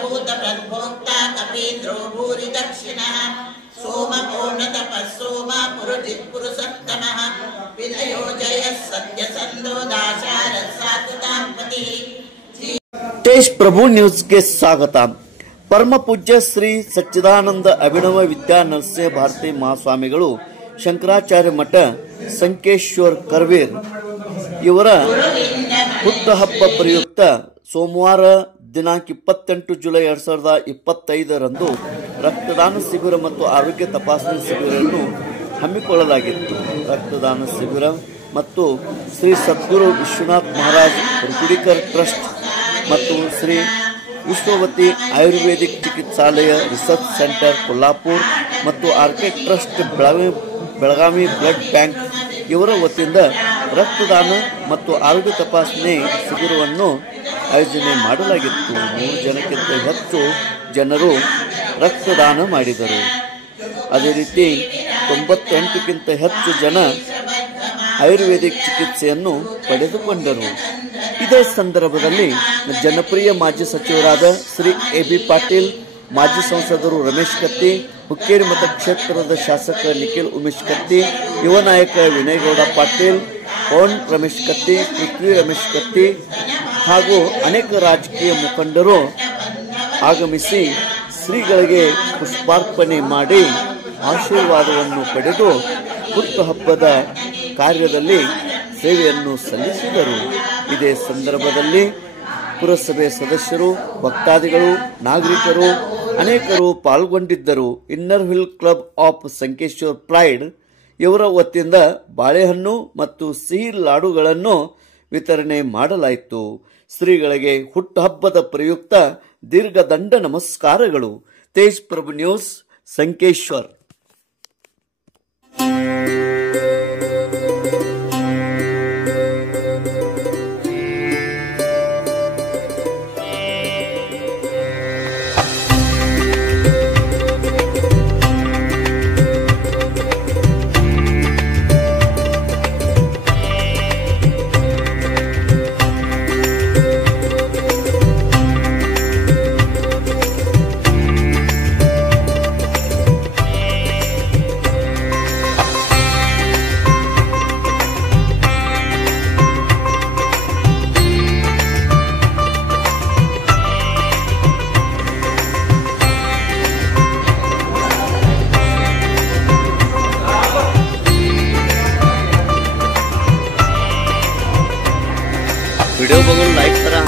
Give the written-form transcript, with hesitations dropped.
भूत प्रद्भोक्ता कपीन्द्रो भूरि दक्षिणः सोमपूर्णतपः सोम पुरुजित्पुरुषोत्तमः विनयो जयः सत्यसन्धो दाशारः सातुताम्पतिः। तेज प्रभु न्यूज के स्वागत। परम पूज्य श्री सच्चिदानंद अभिनव विद्या नरसिंह भारती महास्वामिಗಳು ಶಂಕರಾಚಾರ್ಯ ಮಠ ಸಂಕೇಶ್ವರ್ ಕರ್ವೇರ್ ಇವರ ಹುಟ್ಟುಹಬ್ಬ ಪ್ರಯುಕ್ತ ಸೋಮವಾರ ದಿನಾಂಕ 28 ಜುಲೈ 2025 ರಂದು ರಕ್ತದಾನ ಶಿಬಿರ ಮತ್ತು ಆರೋಗ್ಯ ತಪಾಸಣೆ ಶಿಬಿರವನ್ನು ಹಮ್ಮಿಕೊಳ್ಳಲಾಗಿತ್ತು। ರಕ್ತದಾನ ಶಿಬಿರ ಮತ್ತು ಶ್ರೀ ಸದ್ಗುರು ವಿಶ್ವನಾಥ್ ಮಹಾರಾಜ್ ರುಕುಡಿಕರ್ ಟ್ರಸ್ಟ್ ಮತ್ತು ಶ್ರೀ ವಿಶ್ವವತಿ ಆಯುರ್ವೇದಿಕ್ ಚಿಕಿತ್ಸಾಲಯ ರಿಸರ್ಚ್ ಸೆಂಟರ್ ಕೊಲ್ಲಾಪುರ್ ಮತ್ತು RK trust Belagavi blood bank ಇವರ ವತಿಯಿಂದ ರಕ್ತದಾನ ಮತ್ತು ಆರೋಗ್ಯ ತಪಾಸಣೆ ಶಿಬಿರವನ್ನು ಆಯೋಜನೆ ಮಾಡಲಾಗಿತ್ತು। 3 ಜನಕ್ಕಿಂತ ಹೆಚ್ಚು ಜನರು ರಕ್ತದಾನ ಮಾಡಿದರು। ಅದೇ ರೀತಿ 98ಕ್ಕಿಂತ ಹೆಚ್ಚು ಜನ ಆಯುರ್ವೇದಿಕ್ ಚಿಕಿತ್ಸೆಯನ್ನು ಪಡೆದುಕೊಂಡರು। ಇದೇ ಸಂದರ್ಭದಲ್ಲಿ ಜನಪ್ರಿಯ ಮಾಜಿ ಸಚಿವರಾದ ಶ್ರೀ ಎ.ಬಿ. ಪಾಟೀಲ್, ಮಾಜಿ ಸಂಸದರು ರಮೇಶ್ ಕತ್ತಿ, ಹುಕ್ಕೇರಿ ಮತಕ್ಷೇತ್ರದ ಶಾಸಕ ನಿಖಿಲ್ ಉಮೇಶ್ ಕತ್ತಿ, ಯುವ ನಾಯಕ ವಿನಯಗೌಡ ಪಾಟೀಲ್, ಪವನ್ ರಮೇಶ್ ಕತ್ತಿ, ಪೃಥ್ವಿ ರಮೇಶ್ ಕತ್ತಿ ಹಾಗೂ ಅನೇಕ ರಾಜಕೀಯ ಮುಖಂಡರು ಆಗಮಿಸಿ ಶ್ರೀಗಳಿಗೆ ಪುಷ್ಪಾರ್ಪಣೆ ಮಾಡಿ ಆಶೀರ್ವಾದವನ್ನು ಪಡೆದು ಹುಟ್ಟುಹಬ್ಬದ ಕಾರ್ಯದಲ್ಲಿ ಸೇವೆಯನ್ನು ಸಲ್ಲಿಸಿದರು। ಇದೇ ಸಂದರ್ಭದಲ್ಲಿ ಪುರಸಭೆ ಸದಸ್ಯರು, ಭಕ್ತಾದಿಗಳು, ನಾಗರಿಕರು ಅನೇಕರು ಪಾಲ್ಗೊಂಡಿದ್ದರು। Inner hill club of Sankeshwar pride ಇವರ ವತಿಯಿಂದ ಬಾಳೆಹಣ್ಣು ಮತ್ತು ಸಿಹಿ ಲಾಡುಗಳನ್ನು ವಿತರಣೆ ಮಾಡಲಾಯಿತು। ಶ್ರೀಗಳಿಗೆ ಹುಟ್ಟುಹಬ್ಬದ ಪ್ರಯುಕ್ತ ದೀರ್ಘದಂಡ ನಮಸ್ಕಾರಗಳು। ತೇಜ್ ಪ್ರಭು ನ್ಯೂಸ್ ಸಂಕೇಶ್ವರ್। व्हिडिओ बघून लाईक करा।